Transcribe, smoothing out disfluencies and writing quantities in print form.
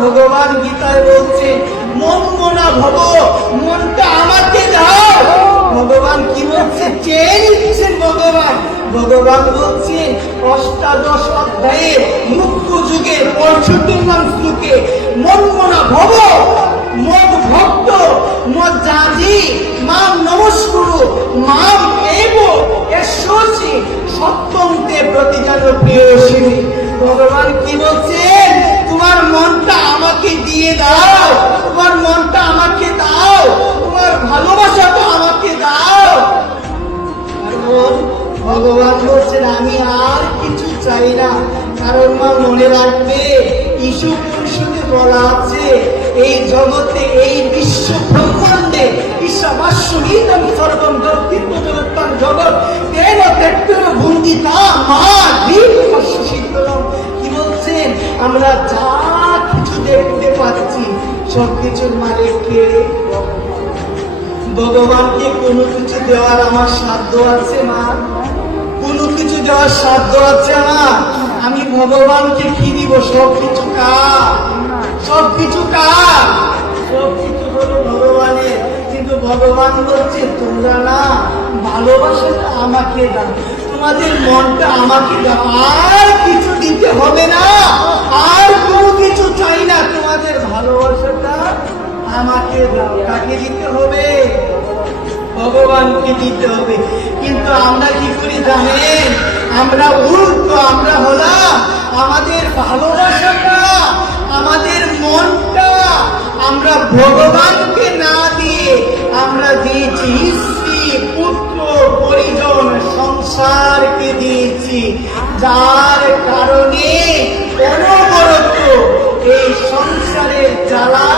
ভগবান গীতায় বলছে মন মনা ভব, মনটা আমাকে দাও। ভগবান কি বলছে? চেয়ে নিচ্ছেন ভগবান। ভগবান বলছেন অষ্টাদশ অধ্যায়ে মুখ্য যুগে 65 শ্লোকে মন মনা ভব মদ ভক্ত মদ জাজি মাম নমস্কুরু মাম এব এসোসি সত্যন্তে প্রতিজন প্রিয়সিনী। ভগবান কি বলছেন? তোমার মনটা আমাকে দিয়ে দাও, তোমার মনটা আমাকে দাও, তোমার ভালোবাসাটা আমাকে দাও। কারণ ভগবান বলছেন আমি আর কিছু চাই না। কারণ মা মনে রাখবে ঈশ্বর পরিষদে বলা আছে এই জগতে এই বিশ্ব ব্রহ্মাণ্ডে ঈশ্ববাস্যহিতম সর্বম দক্ষিণ জগত্তান জগৎ তেন তেত্তর ভুন্দিতা মা দীর্ঘস্য শীতলম। কি বলছেন? আমরা যা কিছু দেখতে পাচ্ছি সবকিছুর মালিক কে? ভগবানকে কোনো কিছু দেওয়ার আমার সাধ্য আছে মা? কোনো কিছু দেওয়ার সাধ্য আছে আমার? আমি ভগবানকে কি দিব? সবকিছু কার? সবকিছু কার? সবকিছু হলো ভগবানের। কিন্তু ভগবান বলছে তোমরা না ভালোবাসাটা আমাকে দাও, তোমাদের মনটা আমাকে দাও, আর কিছু দিতে হবে না, আর কোনো কিছু চাই না, তোমাদের ভালোবাসাটা আমাকে দাও। কাকে দিতে হবে? ভগবানকে দিতে হবে। কিন্তু আমরা কি করি জানেন? আমরা উল্টো, আমরা হলাম আমাদের ভালোবাসাটা আমাদের মনটা আমরা ভগবানকে না দিয়ে আমরা দিয়েছি স্ত্রী পুত্র পরিজন সংসারকে দিয়েছি, যার কারণে অনবরত এই সংসারের জ্বালা